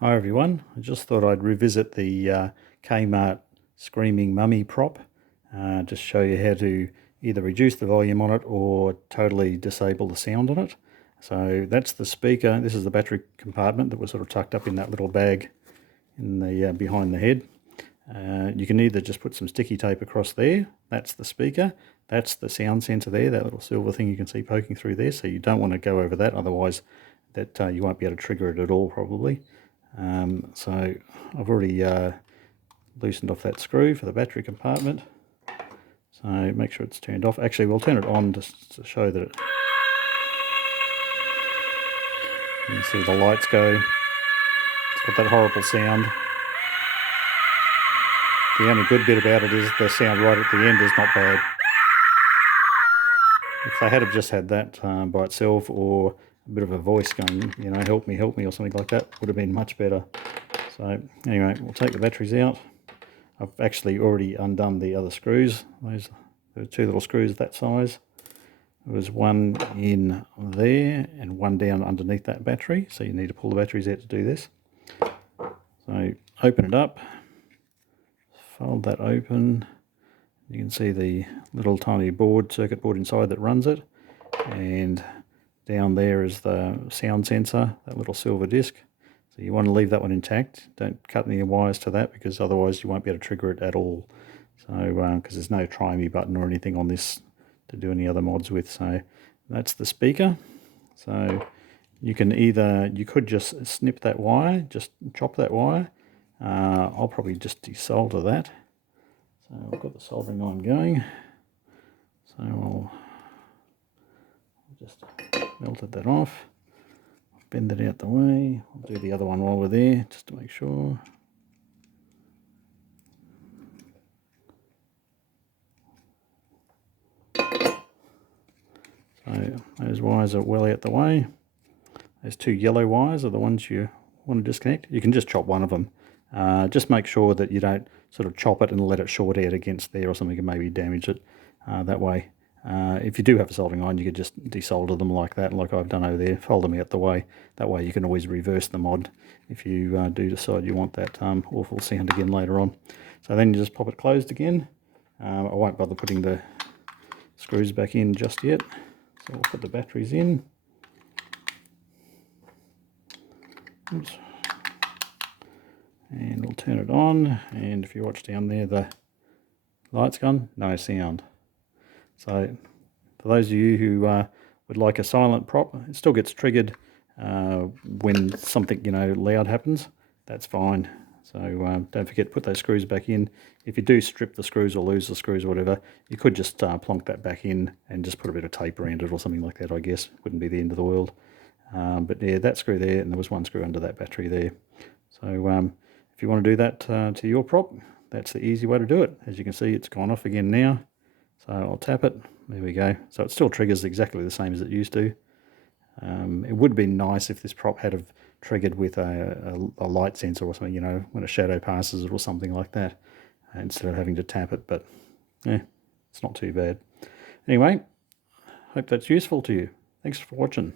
Hi everyone, I just thought I'd revisit the Kmart Screaming Mummy prop, just show you how to either reduce the volume on it or totally disable the sound on it. So that's the speaker. This is the battery compartment that was sort of tucked up in that little bag in the behind the head. You can either just put some sticky tape across there. That's the speaker. That's the sound sensor there, that little silver thing you can see poking through there. So you don't want to go over that, otherwise that you won't be able to trigger it at all probably. So I've already loosened off that screw for the battery compartment. So make sure it's turned off. Actually, we'll turn it on just to show that you can see the lights go. It's got that horrible sound. The only good bit about it is the sound right at the end is not bad. If they had have just had that by itself, or a bit of a voice going, you know, help me, or something like that, would have been much better. So anyway, we'll take the batteries out. I've actually already undone the other screws. There are two little screws that size. There was one in there and one down underneath that battery, so you need to pull the batteries out to do this. So open it up, fold that open. You can see the little tiny circuit board inside that runs it, and down there is the sound sensor, that little silver disc. So you want to leave that one intact. Don't cut any wires to that, because otherwise you won't be able to trigger it at all. So because there's no try me button or anything on this to do any other mods with. So that's the speaker. So you could just snip that wire, just chop that wire. I'll probably just desolder that. So I've got the soldering iron going. So I'll just melted that off. Bend it out the way. I'll do the other one while we're there, just to make sure. So those wires are well out the way. Those two yellow wires are the ones you want to disconnect. You can just chop one of them. Just make sure that you don't sort of chop it and let it short out against there or something, and maybe damage it that way. If you do have a soldering iron, you could just desolder them like that, like I've done over there. Fold them out the way. That way you can always reverse the mod if you do decide you want that awful sound again later on. So then you just pop it closed again. I won't bother putting the screws back in just yet. So we'll put the batteries in. Oops. And we'll turn it on, and if you watch down there, the light's gone, no sound. So for those of you who would like a silent prop, it still gets triggered when something, you know, loud happens. That's fine. So don't forget to put those screws back in. If you do strip the screws or lose the screws or whatever, you could just plonk that back in and just put a bit of tape around it or something like that, I guess. Wouldn't be the end of the world. But yeah, that screw there, and there was one screw under that battery there. So if you want to do that to your prop, that's the easy way to do it. As you can see, it's gone off again now. So I'll tap it. There we go. So it still triggers exactly the same as it used to. It would be nice if this prop had triggered with a light sensor or something, you know, when a shadow passes it or something like that, instead of having to tap it. But yeah, it's not too bad. Anyway, hope that's useful to you. Thanks for watching.